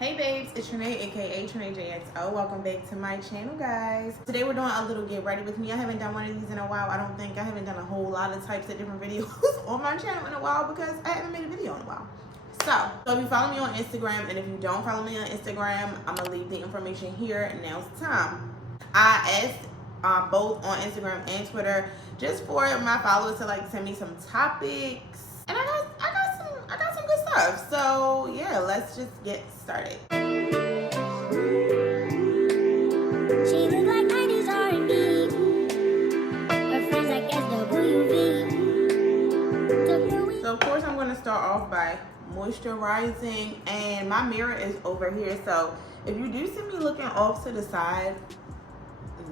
Hey babes, it's Trinae, aka Trinae JXO. Welcome back to my channel, guys. Today we're doing a little get ready with me. I haven't done one of these in a while. I don't think I haven't done a whole lot of types of different videos on my channel in a while because I haven't made a video in a while. So if you follow me on Instagram, and if you don't follow me on Instagram, I'm gonna leave the information here. Now's the time. I asked both on Instagram and Twitter just for my followers to like send me some topics, and I got some good stuff. So yeah, let's just get started. She look like 90s R&B. Her friends like SWV. So of course I'm going to start off by moisturizing, and my mirror is over here. So if you do see me looking off to the side,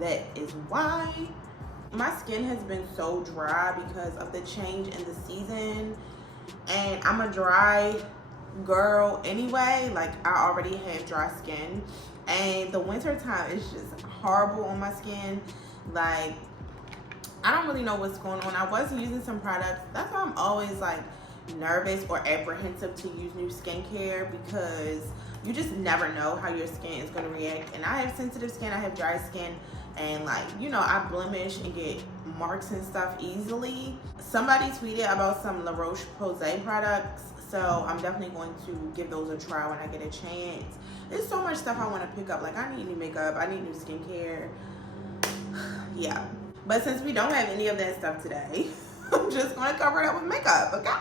that is why. My skin has been so dry because of the change in the season, and I'm a dry girl anyway. Like, I already have dry skin, and the winter time is just horrible on my skin. Like, I don't really know what's going on. I was using some products. That's why I'm always like nervous or apprehensive to use new skincare, because you just never know how your skin is going to react. And I have sensitive skin, I have dry skin, and like, you know, I blemish and get marks and stuff easily. Somebody tweeted about some La Roche-Posay products, so I'm definitely going to give those a try when I get a chance. There's so much stuff I want to pick up. Like, I need new makeup, I need new skincare. Yeah, but since we don't have any of that stuff today, I'm just going to cover it up with makeup, okay?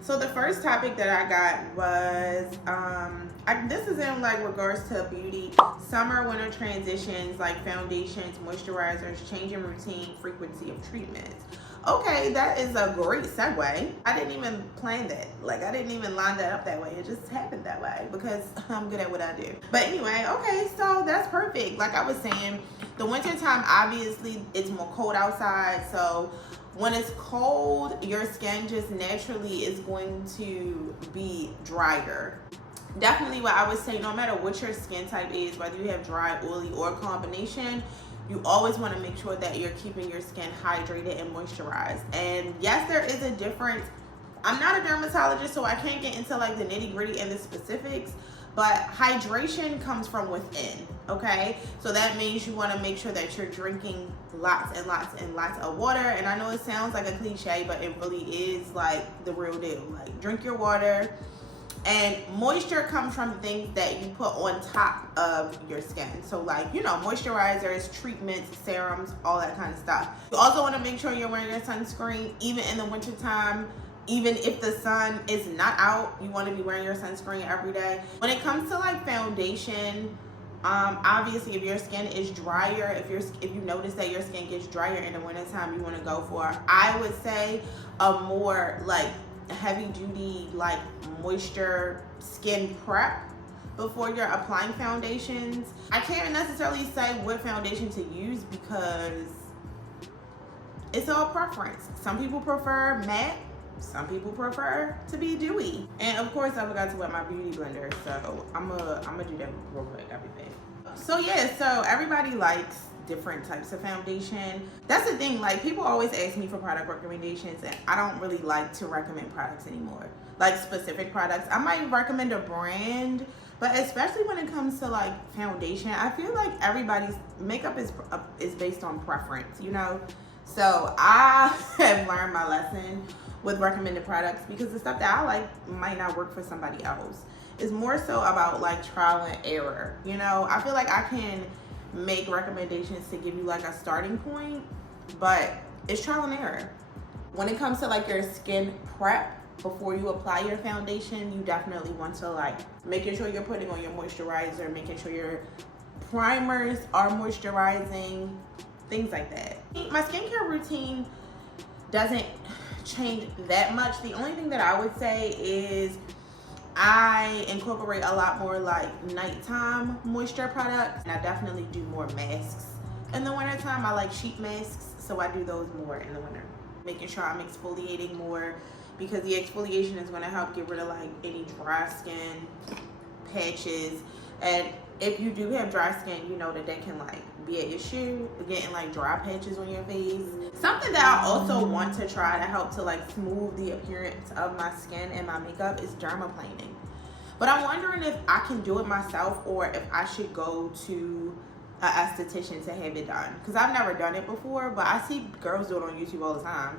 So the first topic that I got was, this is in like regards to beauty, summer, winter transitions, like foundations, moisturizers, changing routine, frequency of treatments. Okay, that is a great segue. I didn't even plan that. Like, I didn't even line that up that way. It just happened that way because I'm good at what I do. But anyway, okay, so that's perfect. Like I was saying, the winter time, obviously it's more cold outside, so when it's cold, your skin just naturally is going to be drier. Definitely what I would say, no matter what your skin type is, whether you have dry, oily, or combination, you always want to make sure that you're keeping your skin hydrated and moisturized. And yes, there is a difference. I'm not a dermatologist, so I can't get into like the nitty gritty and the specifics, but hydration comes from within, okay? So that means you want to make sure that you're drinking lots and lots and lots of water. And I know it sounds like a cliche, but it really is like the real deal. Like, drink your water. And moisture comes from things that you put on top of your skin. So like, you know, moisturizers, treatments, serums, all that kind of stuff. You also want to make sure you're wearing your sunscreen, even in the winter time. Even if the sun is not out, you want to be wearing your sunscreen every day. When it comes to like foundation, obviously if your skin is drier, if you notice that your skin gets drier in the wintertime, you want to go for, I would say, a more like heavy duty like moisture skin prep before you're applying foundations. I can't necessarily say what foundation to use because it's all preference. Some people prefer matte, some people prefer to be dewy. And of course I forgot to wet my beauty blender, so I'm gonna do that real quick, everything. So yeah, so everybody likes different types of foundation. That's the thing, like, people always ask me for product recommendations, and I don't really like to recommend products anymore, like specific products. I might recommend a brand, but especially when it comes to like foundation, I feel like everybody's makeup is based on preference, you know? So I have learned my lesson with recommended products, because the stuff that I like might not work for somebody else. It's more so about like trial and error, you know? I feel like I can make recommendations to give you like a starting point, but it's trial and error. When it comes to like your skin prep before you apply your foundation, you definitely want to like making sure you're putting on your moisturizer, making sure your primers are moisturizing, things like that. My skincare routine doesn't change that much. The only thing that I would say is I incorporate a lot more like nighttime moisture products, and I definitely do more masks. In the wintertime, I like sheet masks, so I do those more in the winter. Making sure I'm exfoliating more, because the exfoliation is going to help get rid of like any dry skin patches. And if you do have dry skin, you know that can like be an issue, getting like dry patches on your face. Something that I also want to try to help to like smooth the appearance of my skin and my makeup is dermaplaning. But I'm wondering if I can do it myself or if I should go to an esthetician to have it done, because I've never done it before, but I see girls do it on YouTube all the time.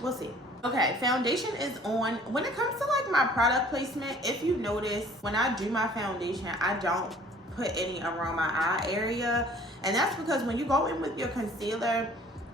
We'll see. Okay, foundation is on. When it comes to like my product placement, if you notice, when I do my foundation, I don't put any around my eye area, and that's because when you go in with your concealer,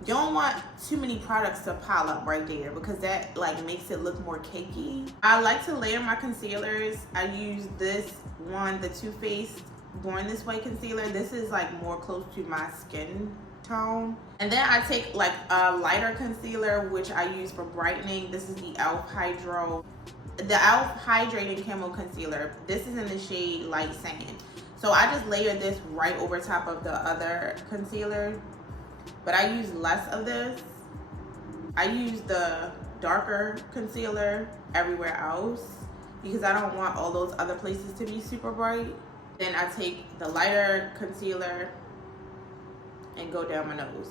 you don't want too many products to pile up right there, because that like makes it look more cakey. I like to layer my concealers. I use this one, the Too Faced Born This Way concealer. This is like more close to my skin tone. And then I take like a lighter concealer, which I use for brightening. This is the e.l.f. Hydrating Camo Concealer. This is in the shade Light Sand. So I just layer this right over top of the other concealer, but I use less of this. I use the darker concealer everywhere else because I don't want all those other places to be super bright. Then I take the lighter concealer and go down my nose.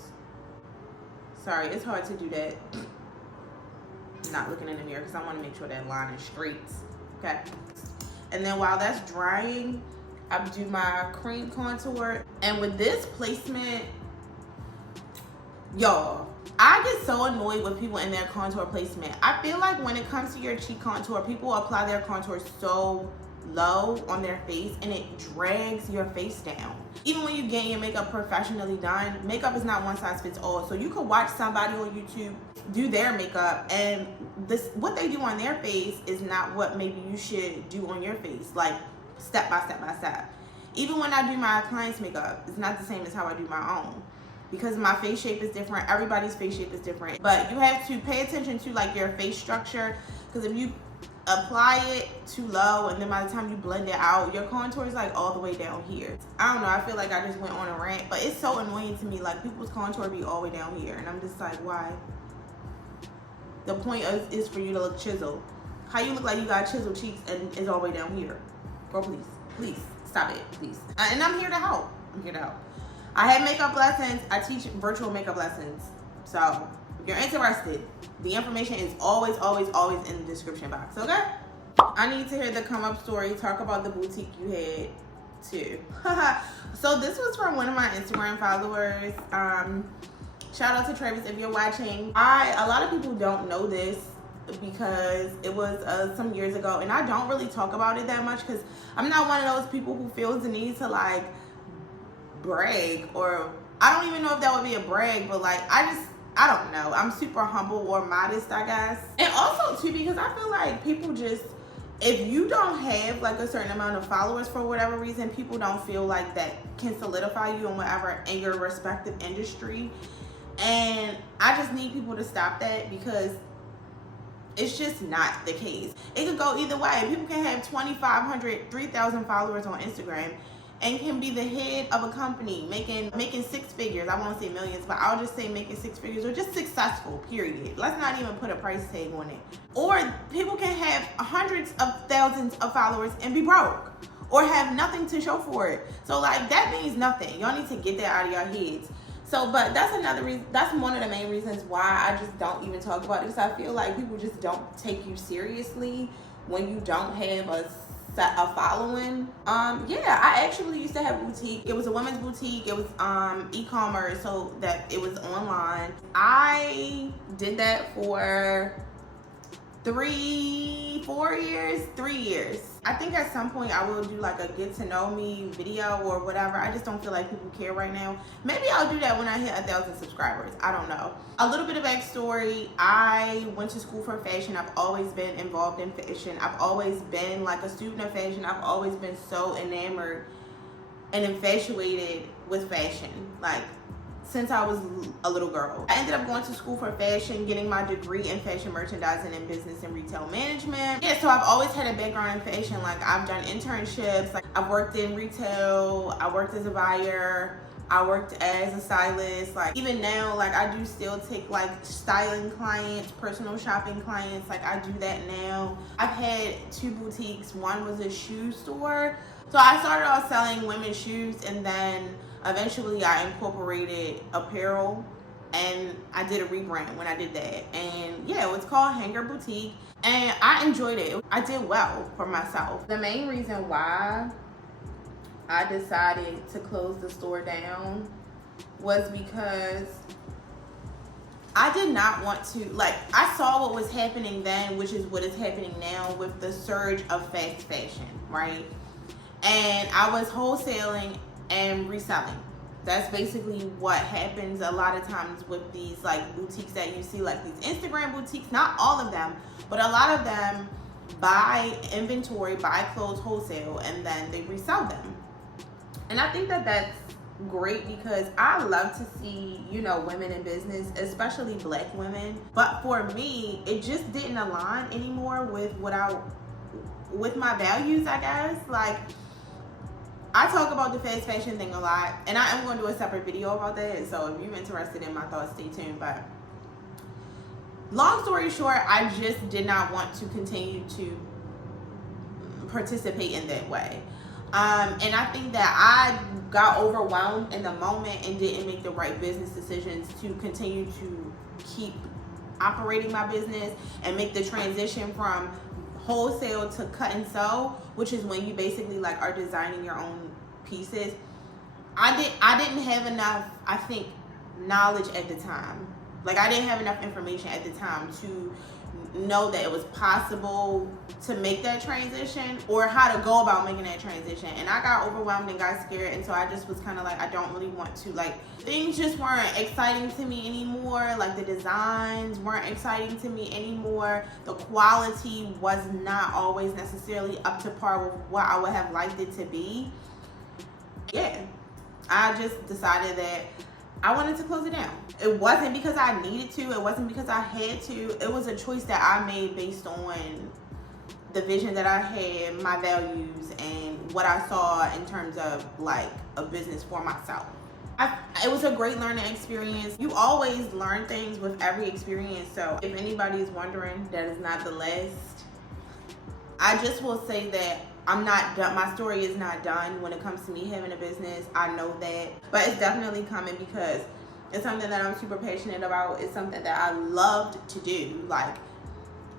Sorry, it's hard to do that not looking in the mirror because I want to make sure that line is straight. Okay. And then while that's drying, I do my cream contour. And with this placement, y'all, I get so annoyed with people in their contour placement. I feel like when it comes to your cheek contour, people apply their contour so low on their face and it drags your face down. Even when you get your makeup professionally done, makeup is not one size fits all. So you could watch somebody on YouTube do their makeup, and what they do on their face is not what maybe you should do on your face, like step by step by step. Even when I do my client's makeup, it's not the same as how I do my own, because my face shape is different. Everybody's face shape is different. But you have to pay attention to like your face structure, because if you apply it too low and then by the time you blend it out, your contour is like all the way down here. I don't know, I feel like I just went on a rant, but it's so annoying to me. Like, people's contour be all the way down here and I'm just like, why? The point is for you to look chiseled. How you look like you got chiseled cheeks and it's all the way down here? Girl, please stop it, please. And I'm here to help. I have makeup lessons. I teach virtual makeup lessons. So if you're interested, the information is always in the description box, okay? I need to hear the come up story. Talk about the boutique you had too. So this was from one of my Instagram followers. Shout out to Travis if you're watching. A lot of people don't know this because it was some years ago, and I don't really talk about it that much because I'm not one of those people who feels the need to like brag, or I don't even know if that would be a brag, but like I don't know. I'm super humble or modest, I guess. And also too, because I feel like people just, if you don't have like a certain amount of followers for whatever reason, people don't feel like that can solidify you in whatever, in your respective industry. And I just need people to stop that, because it's just not the case. It could go either way. People can have 2,500, 3,000 followers on Instagram and can be the head of a company making six figures. I won't say millions, but I'll just say making six figures, or just successful, period. Let's not even put a price tag on it. Or people can have hundreds of thousands of followers and be broke, or have nothing to show for it. So like, that means nothing. Y'all need to get that out of your heads. So, but that's another reason, that's one of the main reasons why I just don't even talk about it, because I feel like people just don't take you seriously when you don't have a following. Yeah, I actually used to have a boutique. It was a women's boutique. It was e-commerce, so that it was online. I did that for 3 years. I think at some point I will do like a get to know me video or whatever. I just don't feel like people care right now. Maybe I'll do that when I hit 1,000 subscribers. I don't know. A little bit of backstory. I went to school for fashion. I've always been involved in fashion. I've always been like a student of fashion. I've always been so enamored and infatuated with fashion, like since I was a little girl. I ended up going to school for fashion, getting my degree in fashion merchandising and business and retail management. Yeah, so I've always had a background in fashion. Like, I've done internships, like I've worked in retail, I worked as a buyer, I worked as a stylist. Like, even now, like I do still take like styling clients, personal shopping clients. Like, I do that now. I've had 2 boutiques. One was a shoe store. So I started off selling women's shoes, and then eventually I incorporated apparel and I did a rebrand when I did that. And yeah, it was called Hanger Boutique, and I enjoyed it. I did well for myself. The main reason why I decided to close the store down was because I did not want to, like, I saw what was happening then, which is what is happening now with the surge of fast fashion, right? And I was wholesaling and reselling. That's basically what happens a lot of times with these like boutiques that you see, like these Instagram boutiques. Not all of them, but a lot of them buy inventory, buy clothes wholesale, and then they resell them. And I think that that's great because I love to see, you know, women in business, especially black women. But for me, it just didn't align anymore with with my values, I guess. Like, I talk about the fast fashion thing a lot, and I am going to do a separate video about that. So if you're interested in my thoughts, stay tuned. But long story short, I just did not want to continue to participate in that way. And I think that I got overwhelmed in the moment and didn't make the right business decisions to continue to keep operating my business and make the transition from wholesale to cut and sew, which is when you basically like are designing your own pieces. I didn't have enough, I think, knowledge at the time. Like, I didn't have enough information at the time to know that it was possible to make that transition or how to go about making that transition. And I got overwhelmed and got scared, and so I just was kind of like, I don't really want to, like, things just weren't exciting to me anymore. Like, the designs weren't exciting to me anymore. The quality was not always necessarily up to par with what I would have liked it to be. Yeah, I just decided that I wanted to close it down. It wasn't because I needed to. It wasn't because I had to. It was a choice that I made based on the vision that I had, my values, and what I saw in terms of like a business for myself. It was a great learning experience. You always learn things with every experience. So if anybody is wondering, that is not the last. I just will say that I'm not done. My story is not done when it comes to me having a business. I know that, but it's definitely coming because it's something that I'm super passionate about. It's something that I loved to do. Like,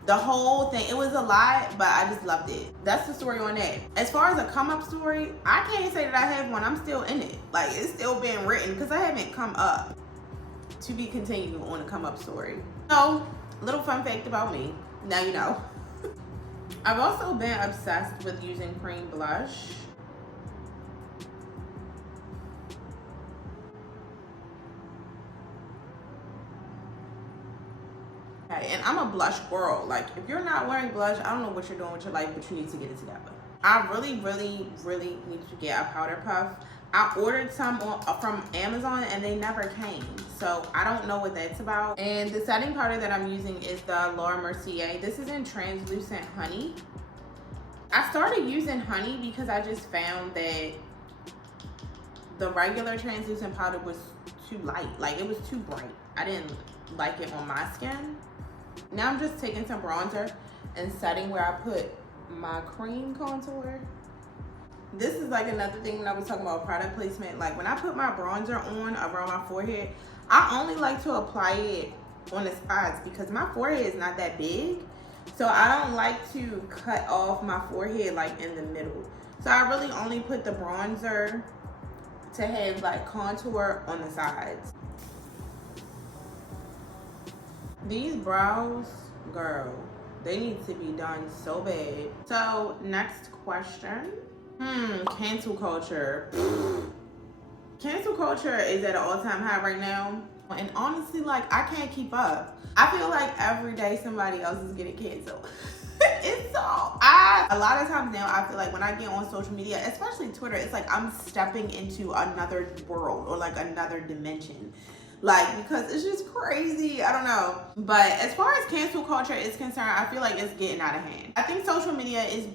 the whole thing, it was a lot, but I just loved it. That's the story on that. As far as a come up story, I can't say that I have one. I'm still in it. Like, it's still being written because I haven't come up. To be continued on a come up story. So, little fun fact about me. Now you know. I've also been obsessed with using cream blush. Okay, and I'm a blush girl. Like, if you're not wearing blush, I don't know what you're doing with your life, but you need to get it together. I really need to get a powder puff. I ordered some from Amazon and they never came. So I don't know what that's about. And the setting powder that I'm using is the Laura Mercier. This is in translucent honey. I started using honey because I just found that the regular translucent powder was too light. Like, it was too bright. I didn't like it on my skin. Now I'm just taking some bronzer and setting where I put my cream contour. This is like another thing when I was talking about product placement. Like, when I put my bronzer on around my forehead, I only like to apply it on the sides because my forehead is not that big. So I don't like to cut off my forehead like in the middle. So I really only put the bronzer to have like contour on the sides. These brows, girl, they need to be done so bad. So next question. Cancel culture. Cancel culture is at an all-time high right now. And honestly, like, I can't keep up. I feel like every day somebody else is getting canceled. It's so, a lot of times now I feel like when I get on social media, especially Twitter, it's like I'm stepping into another world or like another dimension. Like, because it's just crazy. I don't know. But as far as cancel culture is concerned, I feel like it's getting out of hand. I think social media is,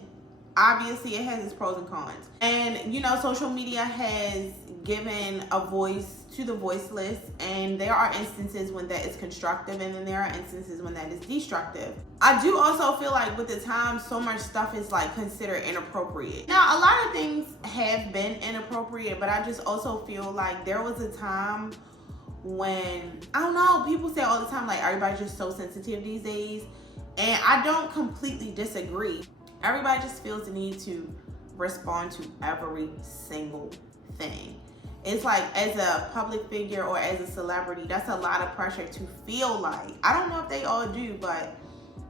obviously, it has its pros and cons. And, you know, social media has given a voice to the voiceless, and there are instances when that is constructive, and then there are instances when that is destructive. I do also feel like with the time, so much stuff is like considered inappropriate. Now, a lot of things have been inappropriate, but I just also feel like there was a time when, I don't know, people say all the time, like, everybody's just so sensitive these days. And I don't completely disagree. Everybody just feels the need to respond to every single thing. It's like, as a public figure or as a celebrity, that's a lot of pressure to feel like. I don't know if they all do, but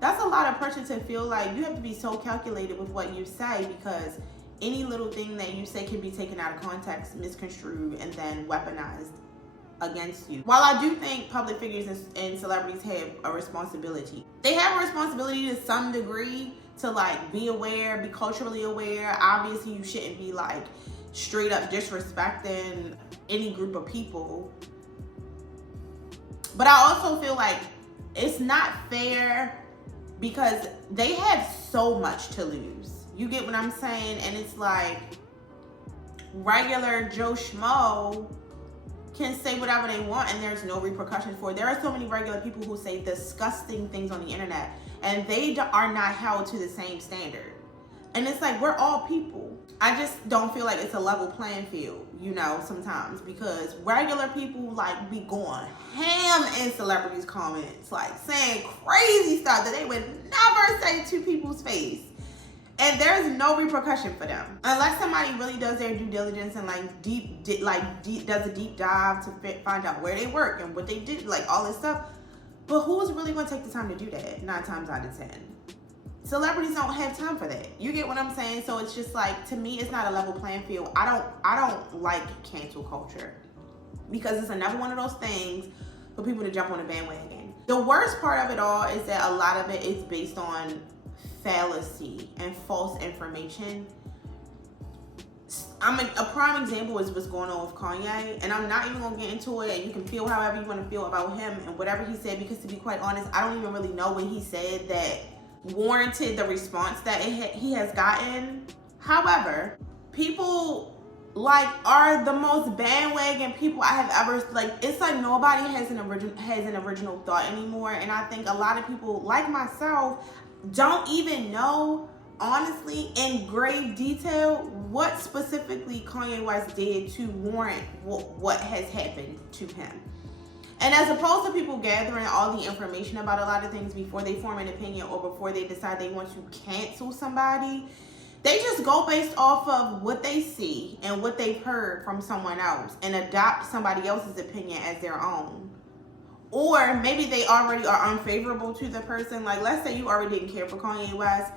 that's a lot of pressure to feel like you have to be so calculated with what you say, because any little thing that you say can be taken out of context, misconstrued, and then weaponized against you. While I do think public figures and celebrities have a responsibility, they have a responsibility to some degree to like be aware, be culturally aware. Obviously, you shouldn't be like straight up disrespecting any group of people. But I also feel like it's not fair because they have so much to lose. You get what I'm saying? And it's like regular Joe Schmo can say whatever they want and there's no repercussions for it. There are so many regular people who say disgusting things on the internet and they are not held to the same standard. And it's like, we're all people. I just don't feel like it's a level playing field, you know, sometimes, because regular people like be going ham in celebrities' comments, like saying crazy stuff that they would never say to people's face. And there's no repercussion for them unless somebody really does their due diligence and like does a deep dive to find out where they work and what they did, like all this stuff. But who's really going to take the time to do that? 9 times out of 10, celebrities don't have time for that. You get what I'm saying? So it's just like, to me, it's not a level playing field. I don't like cancel culture because it's another one of those things for people to jump on a bandwagon. The worst part of it all is that a lot of it is based on fallacy and false information. A prime example is what's going on with Kanye, and I'm not even gonna get into it, and you can feel however you want to feel about him and whatever he said, because to be quite honest, I don't even really know what he said that warranted the response that he has gotten. However, people like are the most bandwagon people I have ever, like, it's like nobody has an original thought anymore. And I think a lot of people like myself don't even know, honestly, in grave detail, what specifically Kanye West did to warrant what has happened to him. And as opposed to people gathering all the information about a lot of things before they form an opinion or before they decide they want to cancel somebody, they just go based off of what they see and what they've heard from someone else and adopt somebody else's opinion as their own. Or maybe they already are unfavorable to the person. Like, let's say you already didn't care for Kanye West.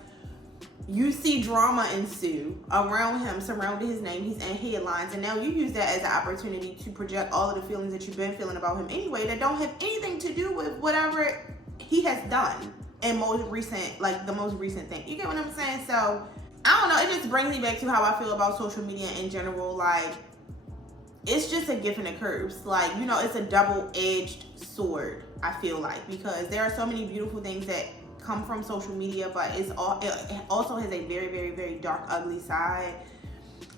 You see drama ensue around him, surrounding his name. He's in headlines. And now you use that as an opportunity to project all of the feelings that you've been feeling about him anyway that don't have anything to do with whatever he has done in the most recent thing. You get what I'm saying? So, I don't know. It just brings me back to how I feel about social media in general. Like, it's just a gift and a curse. Like, you know, it's a double-edged sword, I feel like, because there are so many beautiful things that come from social media, but it also has a very, very, very dark, ugly side.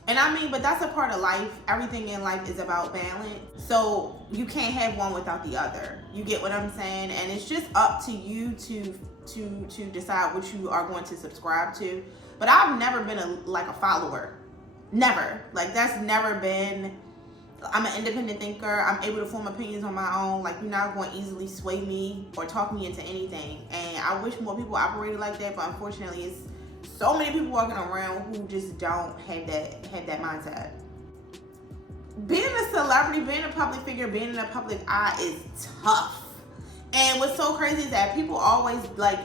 And I mean, but that's a part of life. Everything in life is about balance. So you can't have one without the other. You get what I'm saying? And it's just up to you to decide what you are going to subscribe to. But I've never been a follower. Never. Like, that's never been. I'm an independent thinker. I'm able to form opinions on my own. Like, you're not going to easily sway me or talk me into anything. And I wish more people operated like that, but unfortunately, it's so many people walking around who just don't have that mindset. Being a celebrity, being a public figure, being in a public eye is tough. And what's so crazy is that people always like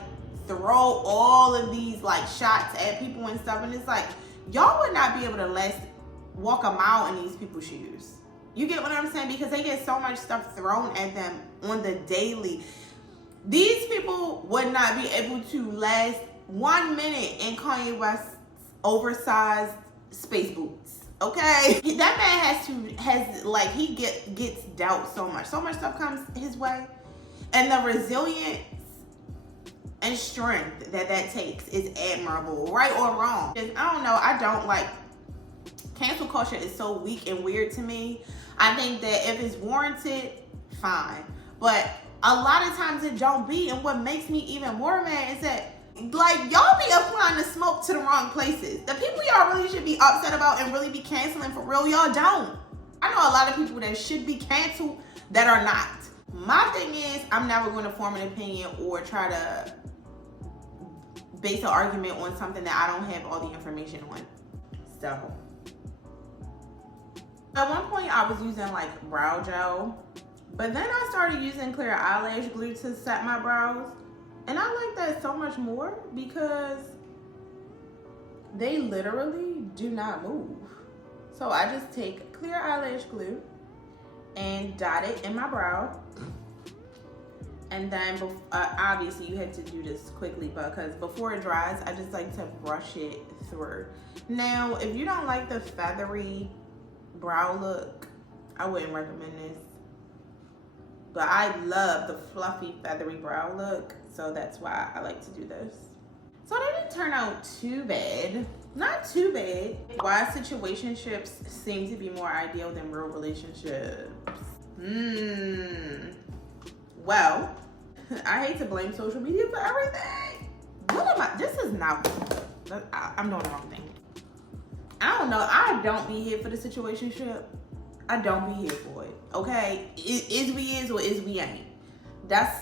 throw all of these like shots at people and stuff, and it's like, y'all would not be able to walk a mile in these people's shoes. You get what I'm saying? Because they get so much stuff thrown at them on the daily. These people would not be able to last 1 minute in Kanye West's oversized space boots. Okay? That man he gets dealt so much. So much stuff comes his way. And the resilience and strength that takes is admirable, right or wrong. I don't know. I don't like, cancel culture is so weak and weird to me. I think that if it's warranted, fine. But a lot of times it don't be. And what makes me even more mad is that, like, y'all be applying the smoke to the wrong places. The people y'all really should be upset about and really be canceling for real, y'all don't. I know a lot of people that should be canceled that are not. My thing is, I'm never going to form an opinion or try to base an argument on something that I don't have all the information on. So at one point I was using like brow gel, but then I started using clear eyelash glue to set my brows, and I like that so much more because they literally do not move. So I just take clear eyelash glue and dot it in my brow. And then obviously you have to do this quickly because before it dries, I just like to brush it through. Now, if you don't like the feathery brow look, I wouldn't recommend this. But I love the fluffy feathery brow look, so that's why I like to do this. So that didn't turn out too bad. Not too bad. Why situationships seem to be more ideal than real relationships? Well, I hate to blame social media for everything. What am I? This is not. I'm doing the wrong thing. I don't know. I don't be here for the situationship. I don't be here for it. Okay, is we is or is we ain't. That's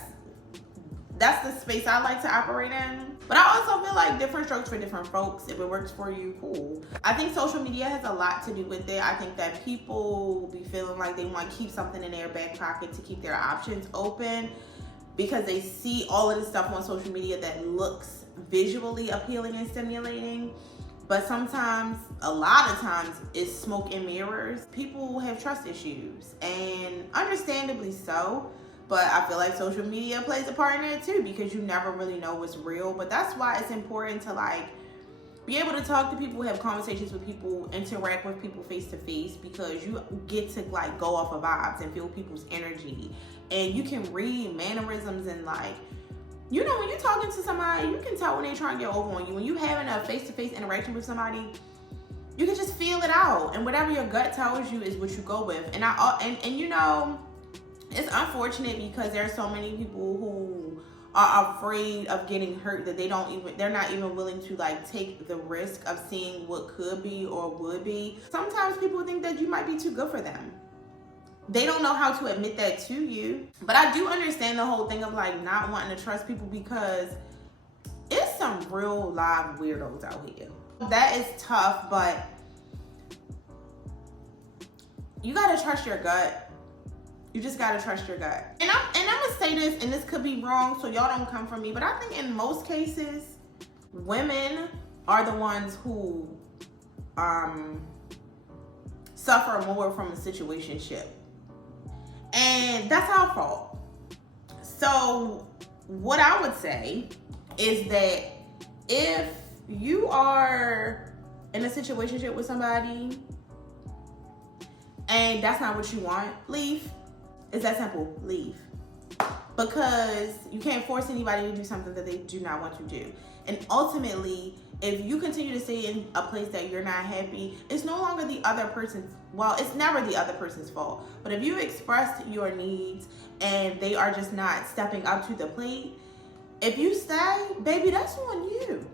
the space I like to operate in. But I also feel like different strokes for different folks. If it works for you, cool. I think social media has a lot to do with it. I think that people be feeling like they want to keep something in their back pocket to keep their options open because they see all of this stuff on social media that looks visually appealing and stimulating. But sometimes, a lot of times, it's smoke and mirrors. People have trust issues, and understandably so. But I feel like social media plays a part in it too because you never really know what's real. But that's why it's important to like be able to talk to people, have conversations with people, interact with people face to face, because you get to like go off of vibes and feel people's energy. And you can read mannerisms and like, you know, when you're talking to somebody, you can tell when they're trying to get over on you. When you're having a face-to-face interaction with somebody, you can just feel it out. And whatever your gut tells you is what you go with. And you know, it's unfortunate because there are so many people who are afraid of getting hurt that they're not even willing to like take the risk of seeing what could be or would be. Sometimes people think that you might be too good for them. They don't know how to admit that to you. But I do understand the whole thing of like not wanting to trust people because it's some real live weirdos out here. That is tough, but you gotta trust your gut. You just gotta trust your gut. And I'm gonna say this, and this could be wrong, so y'all don't come for me, but I think in most cases, women are the ones who suffer more from a situationship. And that's our fault. So what I would say is that if you are in a situationship with somebody and that's not what you want, leave. It's that simple. Leave. Because you can't force anybody to do something that they do not want to do. And ultimately, if you continue to stay in a place that you're not happy, it's no longer the other person's, well, it's never the other person's fault. But if you expressed your needs and they are just not stepping up to the plate, if you stay, baby, that's on you.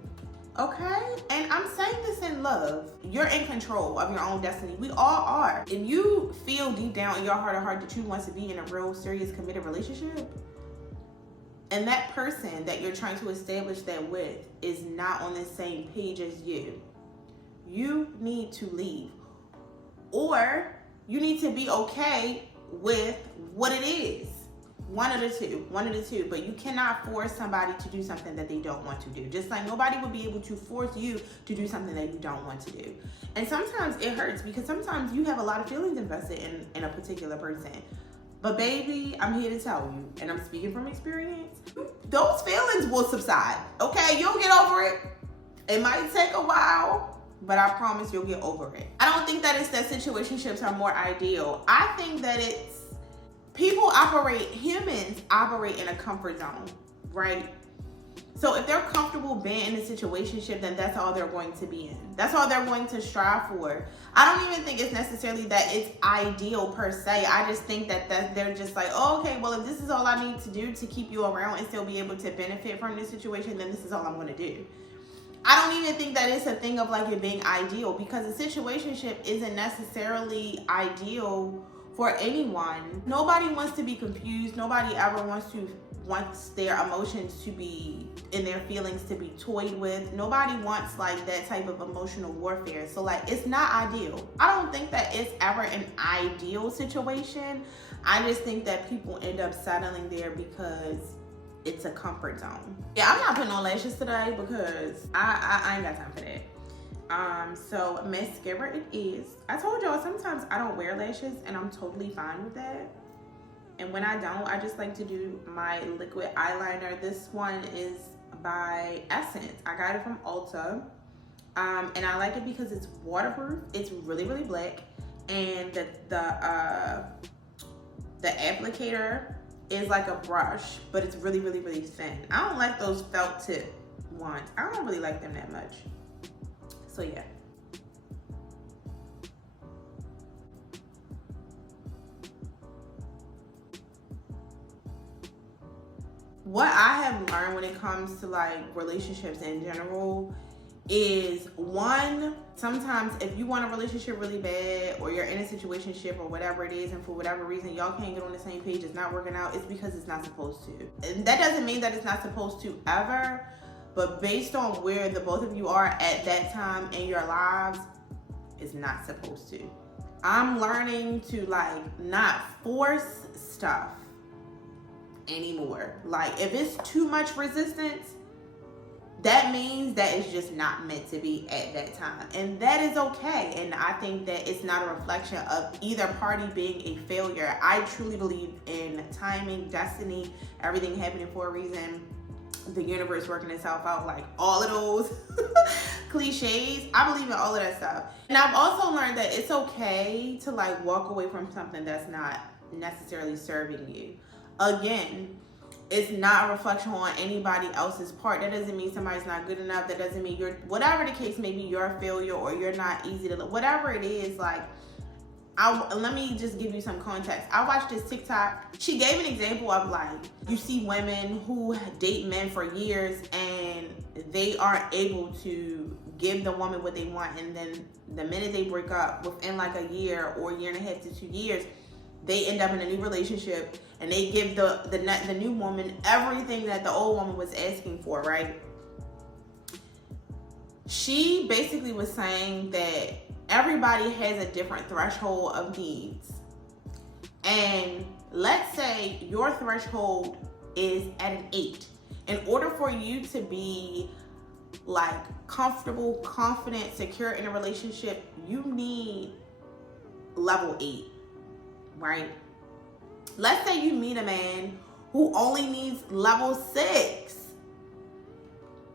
Okay? And I'm saying this in love. You're in control of your own destiny. We all are. If you feel deep down in your heart of heart that you want to be in a real, serious, committed relationship, and that person that you're trying to establish that with is not on the same page as you, you need to leave. Or you need to be okay with what it is. One of the two. But you cannot force somebody to do something that they don't want to do. Just like nobody would be able to force you to do something that you don't want to do. And sometimes it hurts because sometimes you have a lot of feelings invested in a particular person. But baby, I'm here to tell you, and I'm speaking from experience, those feelings will subside, okay? You'll get over it. It might take a while, but I promise you'll get over it. I don't think that it's that situationships are more ideal. I think that it's humans operate in a comfort zone, right? So if they're comfortable being in a situationship, then that's all they're going to be in. That's all they're going to strive for. I don't even think it's necessarily that it's ideal per se. I just think that they're just like, oh, okay, well, if this is all I need to do to keep you around and still be able to benefit from this situation, then this is all I'm going to do. I don't even think that it's a thing of like it being ideal, because a situationship isn't necessarily ideal for anyone. Nobody wants to be confused. Nobody ever wants their emotions to be, and their feelings to be toyed with. Nobody wants like that type of emotional warfare. So like, it's not ideal. I don't think that it's ever an ideal situation. I just think that people end up settling there because it's a comfort zone. Yeah, I'm not putting on lashes today because I ain't got time for that. So mascara it is. I told y'all sometimes I don't wear lashes and I'm totally fine with that. And when I don't, I just like to do my liquid eyeliner. This one is by Essence. I got it from Ulta. And I like it because it's waterproof. It's really, really black. And the applicator is like a brush, but it's really, really, really thin. I don't like those felt tip ones. I don't really like them that much. So yeah. What I have learned when it comes to like relationships in general is, one, sometimes if you want a relationship really bad, or you're in a situationship or whatever it is, and for whatever reason y'all can't get on the same page, it's not working out, it's because it's not supposed to. And that doesn't mean that it's not supposed to ever, but based on where the both of you are at that time in your lives, it's not supposed to. I'm learning to like not force stuff anymore. Like if it's too much resistance, that means that it's just not meant to be at that time, and that is okay. And I think that it's not a reflection of either party being a failure. I truly believe in timing, destiny, everything happening for a reason, the universe working itself out, like all of those cliches. I believe in all of that stuff. And I've also learned that it's okay to like walk away from something that's not necessarily serving you. Again, it's not a reflection on anybody else's part. That doesn't mean somebody's not good enough. That doesn't mean you're, whatever the case may be, you're a failure or you're not easy to look. Whatever it is, like, let me just give you some context. I watched this TikTok. She gave an example of like, you see women who date men for years and they aren't able to give the woman what they want. And then the minute they break up, within like a year or a year and a half to 2 years, they end up in a new relationship and they give the new woman everything that the old woman was asking for, right? She basically was saying that everybody has a different threshold of needs. And let's say your threshold is at an 8. In order for you to be like comfortable, confident, secure in a relationship, you need level 8. Right? Let's say you meet a man who only needs level 6.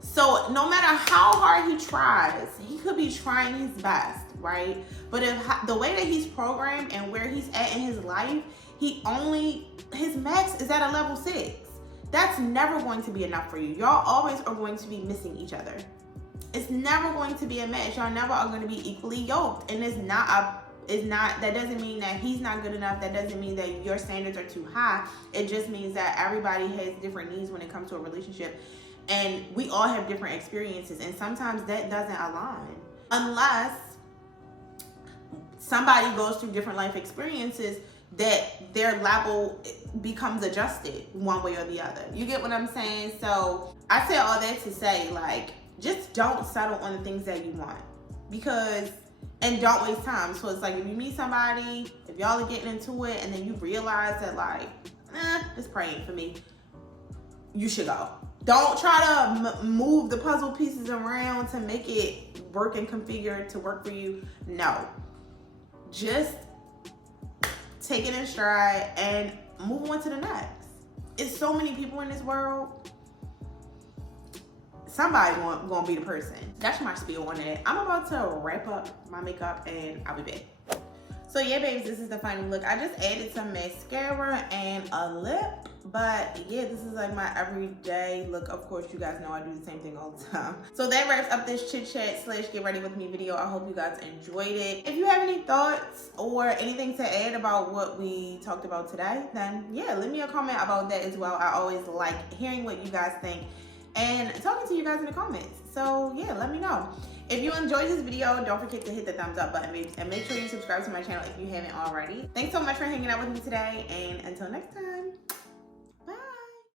So no matter how hard he tries, he could be trying his best, right? But if the way that he's programmed and where he's at in his life, his max is at a level 6. That's never going to be enough for you. Y'all always are going to be missing each other. It's never going to be a match. Y'all never are going to be equally yoked. And that doesn't mean that he's not good enough. That doesn't mean that your standards are too high. It just means that everybody has different needs when it comes to a relationship. And we all have different experiences. And sometimes that doesn't align. Unless somebody goes through different life experiences that their level becomes adjusted one way or the other. You get what I'm saying? So I say all that to say, like, just don't settle on the things that you want. And don't waste time. So it's like, if you meet somebody, if y'all are getting into it, and then you realize that like, it's praying for me, you should go. Don't try to move the puzzle pieces around to make it work and configure to work for you. No. Just take it in stride and move on to the next. It's so many people in this world. Somebody gonna be the person. That's my spiel on that. I'm about to wrap up my makeup and I'll be back. So yeah, babes, this is the final look. I just added some mascara and a lip, but yeah, this is like my everyday look. Of course, you guys know I do the same thing all the time. So that wraps up this chit chat / get ready with me video. I hope you guys enjoyed it. If you have any thoughts or anything to add about what we talked about today, then yeah, leave me a comment about that as well. I always like hearing what you guys think. and talking to you guys in the comments. So yeah, let me know. If you enjoyed this video, don't forget to hit the thumbs up button, babes, and make sure you subscribe to my channel if you haven't already. Thanks so much for hanging out with me today, and until next time.